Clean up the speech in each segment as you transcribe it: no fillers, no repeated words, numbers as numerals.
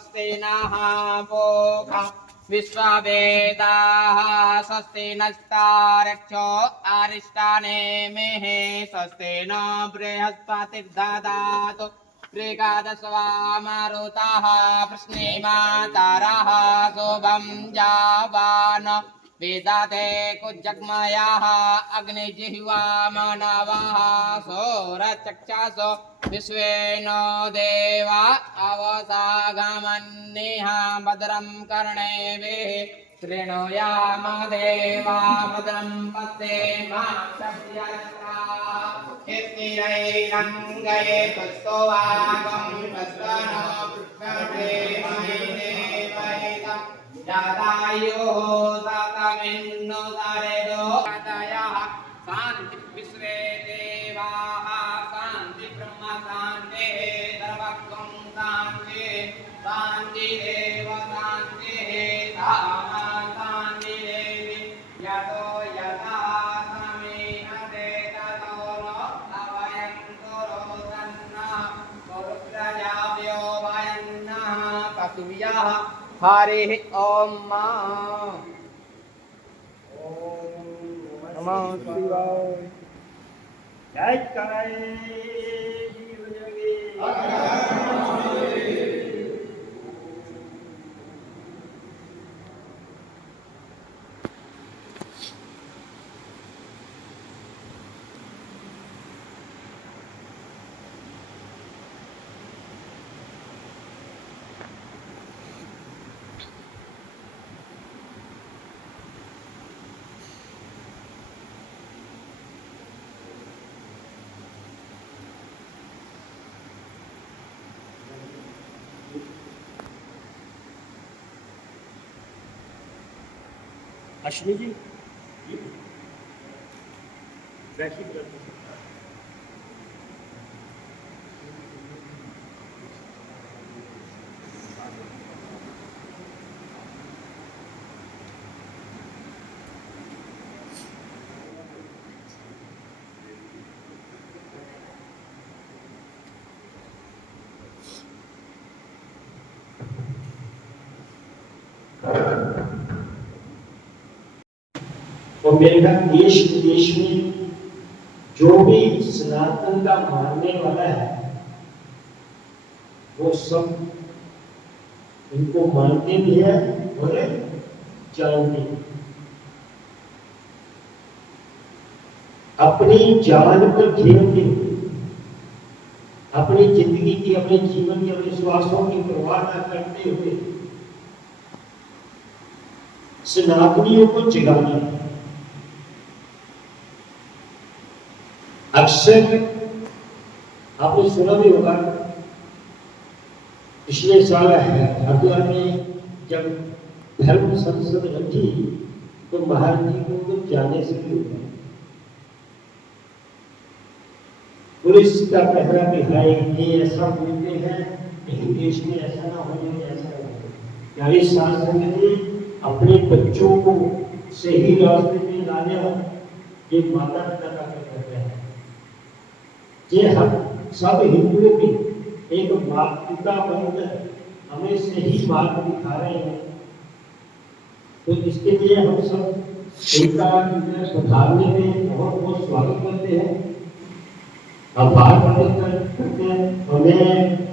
स्वस्ति नः पूषा विश्ववेदाः स्वस्ति नस्तारक्षो अरिष्टानेमिः स्वस्ति न बृहस्पतिर्दधातु त्रिकादशवामरुतः प्रश्नेमातारः शुभं जावान वेदाते कुजग्मयाः अग्निजिह्वा मानवाः सौरचक्षासो विश्वेनो देवा अवसागमन्निः भद्रं कर्णेभिः शृणुयाम देवा भद्रं पश्येमाक्षभ्यस्ताः स्थिरैरङ्गये पुस्तवागं तस्तनो कृष्णदेवैदेवैतं जतायुः ततमिन्नु सरेदो ततयः शान्ति विश्वे देवाः शान्ति ब्रह्म शान्ति सर्वगं शान्ति शान्ति देव शान्ति धामा शान्ति देवी यतो यथा समीहते ततो न अवयन्तो रोदन्नः पौत्रजाभ्यो वयन्नः पशुभ्यः हरिः ॐ नमः शिवाय। जय करे जीव जोगी। अश्विनी जी वैसी और मेरे ख्याल देश विदेश में जो भी सनातन का मानने वाला है वो सब इनको मानते भी है और जानते भी। अपनी जान पर खेलते हुए अपनी जिंदगी की अपने जीवन के अपने श्वासों की परवाह न करते हुए सनातनियों को जगाना है। अक्सर आपने सुना भी होगा पिछले साल हरिद्वार में जब धर्म संसद रखी तो महाराज जी को तो जाने से भी होगा पुलिस का पहरा भी है। ये ऐसा बोलते हैं कहीं देश में ऐसा ना हो जाए ऐसा हो यानी शास्त्र में अपने बच्चों को सही रास्ते में लाने वाला ये माता पिता का कर्तव्य है। ये हम सब हिंदुओं की एक मातृका बनकर हमें सही मार्ग दिखा रहे हैं। तो इसके लिए हम सब इनका सुधारने में बहुत बहुत स्वागत करते हैं, आभार प्रकट करते हैं। हमें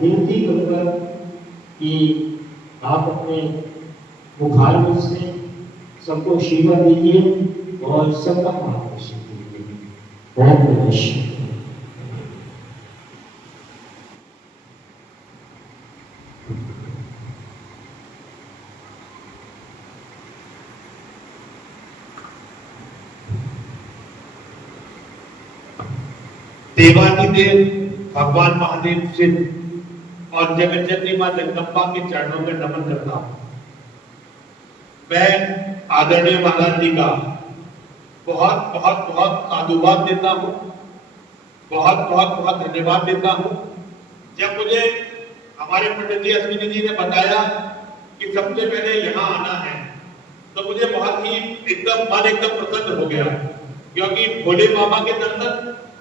विनती करूंगा कि आप अपने मुखारबिंद से सबको आशीर्वाद दीजिए और सबका मार्गदर्शन कीजिए। बहुत बहुत देवादिदेव भगवान महादेव से और जगत जननी मां जगदम्बा के चरणों में नमन करता हूं। मैं आदरणीय महाराज जी का बहुत बहुत बहुत साधुवाद देता हूं, बहुत बहुत बहुत धन्यवाद देता हूं। जब मुझे हमारे पंडित जी अश्विनी जी ने बताया कि सबसे पहले यहाँ आना है तो मुझे बहुत ही एकदम मन एकदम प्रसन्न हो गया, क्योंकि भोले बाबा के दर्शन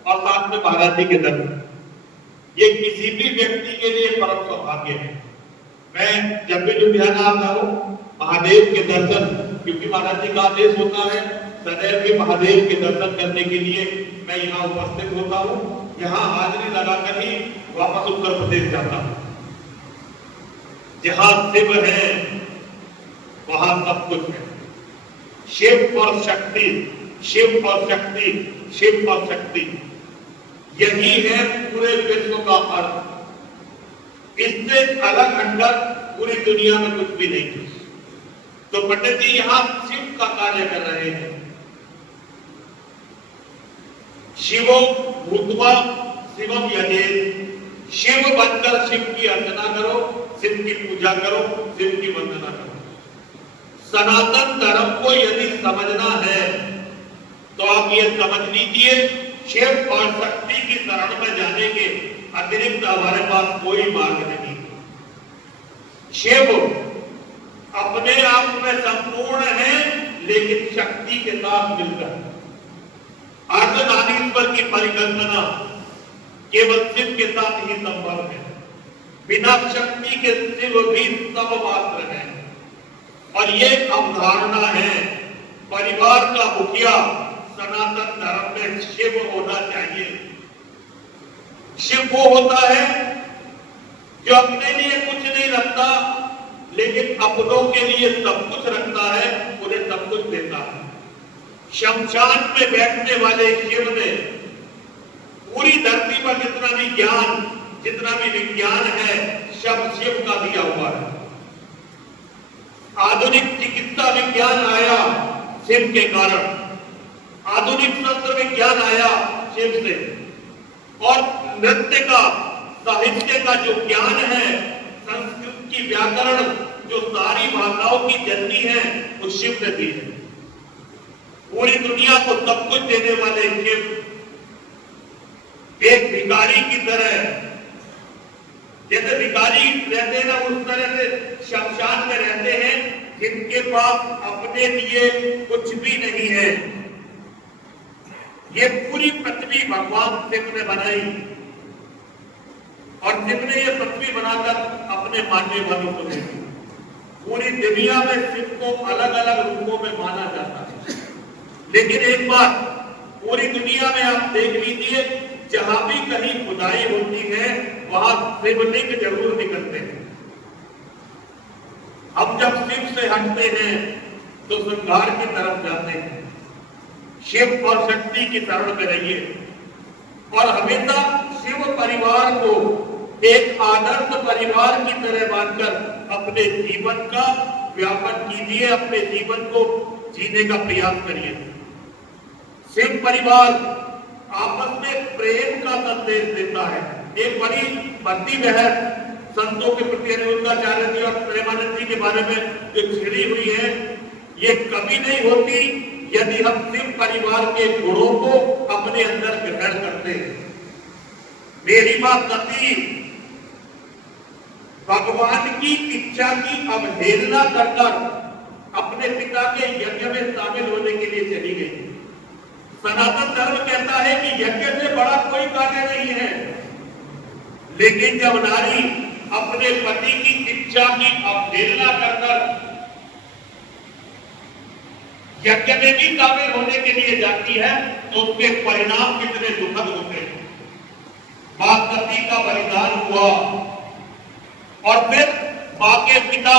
और साथ में महाराज जी के दर्शन ये किसी भी व्यक्ति के लिए परम सौभाग्य है। मैं जब भी लुधियाना आता हूँ महादेव के दर्शन, क्योंकि महाराज जी का आदेश होता है सदैव के महादेव के दर्शन करने के लिए मैं यहाँ उपस्थित होता हूँ। यहाँ हाजिरी लगाकर ही वापस उत्तर प्रदेश जाता हूँ। जहाँ शिव है वहां सब कुछ है। शिव और शक्ति, शिव और शक्ति, शिव और शक्ति, यही है पूरे विश्व का अर्थ। इससे अलग हटकर पूरी दुनिया में कुछ भी नहीं। तो पंडित जी यहां शिव का कार्य कर रहे हैं। शिवो भूत्वा शिवम यजेत, शिव बनकर शिव की अर्चना करो, शिव की पूजा करो, शिव की वंदना करो। सनातन धर्म को यदि समझना है तो आप ये समझ लीजिए, शिव और शक्ति की शरण में जाने के अतिरिक्त हमारे पास कोई मार्ग नहीं। शिव अपने आप में संपूर्ण है, लेकिन शक्ति के साथ मिलकर। अर्धनारीश्वर की परिकल्पना केवल शिव के साथ ही संभव है। बिना शक्ति के शिव भी सब मात्र है। और ये अवधारणा है परिवार का मुखिया सनातन धर्म में शिव होना चाहिए। शिव वो होता है जो अपने लिए कुछ नहीं रखता, लेकिन अपनों के लिए सब कुछ रखता है, उन्हें सब कुछ देता है। शमशान में बैठने वाले शिव ने पूरी धरती पर जितना भी ज्ञान, जितना भी विज्ञान है, सब शिव का दिया हुआ है। आधुनिक चिकित्सा विज्ञान आया शिव के कारण, आधुनिक शस्त्र विज्ञान आया शिव से, और नृत्य का, साहित्य का जो ज्ञान है, संस्कृत की व्याकरण, जो सारी भाषाओं की जननी है, वो शिव ने दी है। पूरी दुनिया को सब कुछ देने वाले शिव एक भिखारी की तरह, जैसे भिखारी रहते हैं ना, उस तरह से शमशान में रहते हैं जिनके पास अपने लिए कुछ भी नहीं है। ये पूरी पृथ्वी भगवान शिव ने बनाई, और शिव ने ये पृथ्वी बनाकर अपने मानने वालों को दी। पूरी दुनिया में शिव को अलग अलग रूपों में माना जाता है, लेकिन एक बात पूरी दुनिया में आप देख लीजिए, जहां भी कहीं खुदाई होती है वहां शिवलिंग जरूर निकलते हैं। हम जब शिव से हटते हैं तो श्रृंगार की तरफ जाते हैं। शिव और शक्ति की शरण में रहिए, और हमेशा शिव परिवार को एक आदर्श परिवार की तरह मानकर अपने जीवन का व्यापन कीजिए, अपने जीवन को जीने का प्रयास करिए। शिव परिवार आपस में प्रेम का संदेश देता है। एक बड़ी भक्ति बहस संतों के प्रति अनिरुद्धाचार्य जी और प्रेमानंद जी के बारे में जो छिड़ी हुई है, ये कभी नहीं होती यदि हम शिव परिवार के गुणों को अपने अंदर ग्रहण करते हैं। मेरी मां सती भगवान की इच्छा की अवहेलना कर अपने पिता के यज्ञ में शामिल होने के लिए चली गई। सनातन धर्म कहता है कि यज्ञ से बड़ा कोई कार्य नहीं है, लेकिन जब नारी अपने पति की इच्छा की अवहेलना कर यज्ञ में भी शामिल होने के लिए जाती है, तो उसके परिणाम कितने दुखद होते हैं। मां सती का बलिदान हुआ, और फिर मां के पिता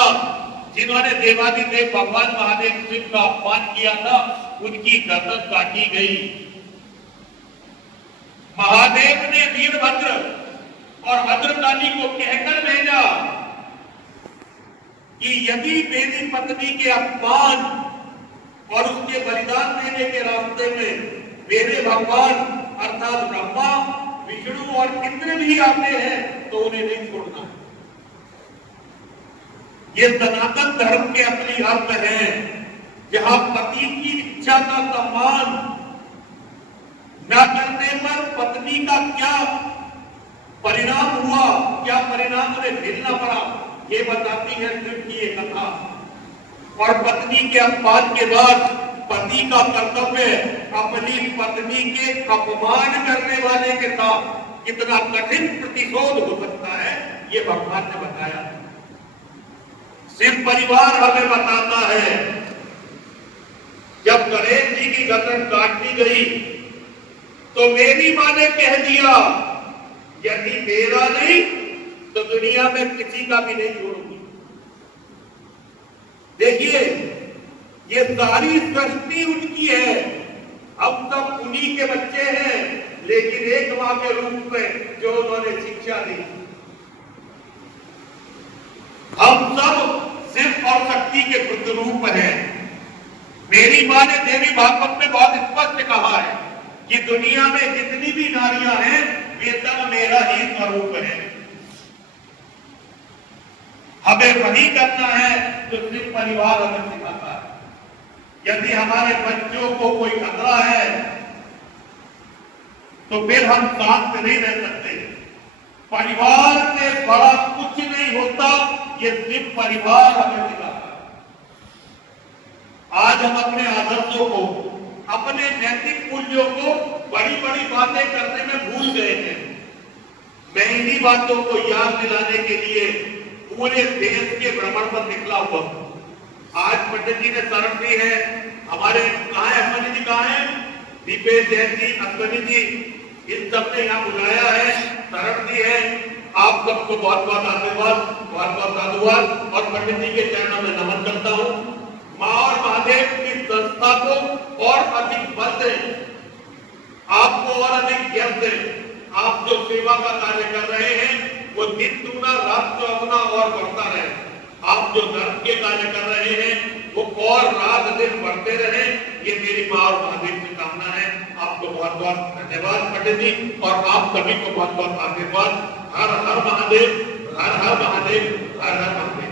जिन्होंने देवादिदेव भगवान महादेव शिव का अपमान किया था, उनकी गर्दन काटी गई। महादेव ने वीरभद्र और भद्रकाली को कहकर भेजा कि यदि मेरी पत्नी के अपमान और उसके बलिदान देने के रास्ते में मेरे भगवान अर्थात ब्रह्मा, विष्णु और इंद्र भी आते हैं तो उन्हें नहीं छोड़ना। ये सनातन धर्म के असली अर्थ है, जहां पति की इच्छा का सम्मान न करने पर पत्नी का क्या परिणाम हुआ, क्या परिणाम उन्हें झेलना पड़ा, ये बताती है शिव की ये कथा। और पत्नी के अपमान के बाद पति का कर्तव्य अपनी पत्नी के अपमान करने वाले के साथ कितना कठिन प्रतिशोध हो सकता है, ये भगवान ने बताया। शिव परिवार हमें बताता है, जब गणेश जी की गर्दन काटी गई तो मेरी मां ने कह दिया, यदि मेरा नहीं तो दुनिया में किसी का भी नहीं छोड़ूंगी। देखिए, ये सारी सृष्टि उनकी है, हम सब उन्हीं के बच्चे हैं, लेकिन एक मां के रूप में जो उन्होंने शिक्षा दी। हम सब शिव और शक्ति के प्रतिरूप हैं। मेरी मां ने देवी भागवत में बहुत स्पष्ट कहा है कि दुनिया में जितनी भी नारियां हैं वे सब मेरा ही स्वरूप है। हमें वही करना है जो शिव परिवार हमें सिखाता है। यदि हमारे बच्चों को कोई खतरा है तो फिर हम शांत नहीं रह सकते। परिवार से बड़ा कुछ नहीं होता, ये शिव परिवार हमें सिखाता है। आज हम अपने आदर्शों को, अपने नैतिक मूल्यों को बड़ी बड़ी बातें करने में भूल गए हैं। मैं इन्हीं बातों को याद दिलाने के लिए पूरे देश के भ्रमण पर निकला हुआ। आज पंडित जी ने शरण दी है, हमारे कहाँ है अश्वनी जी, कहाँ है दीपेश जैन जी, अश्वनी जी, इन सबने यहाँ बुलाया है, शरण दी है। आप सबको बहुत बहुत आशीर्वाद, बहुत बहुत साधुवाद और पंडित जी के चरणों में नमन करता हूँ। माँ और महादेव की संस्था को और अधिक बल दें, आपको और अधिक ज्ञान दें। आप जो सेवा का कार्य कर रहे हैं वो दिन दुगना रात चौगुना और बढ़ता रहे। आप जो धर्म के कार्य कर रहे हैं वो और रात दिन बढ़ते रहे, ये मेरी माँ और महादेव की कामना है। आपको बहुत बहुत धन्यवाद पंडित जी, और आप सभी को बहुत बहुत आशीर्वाद। हर हर महादेव, हर हर महादेव, हर हर महादेव।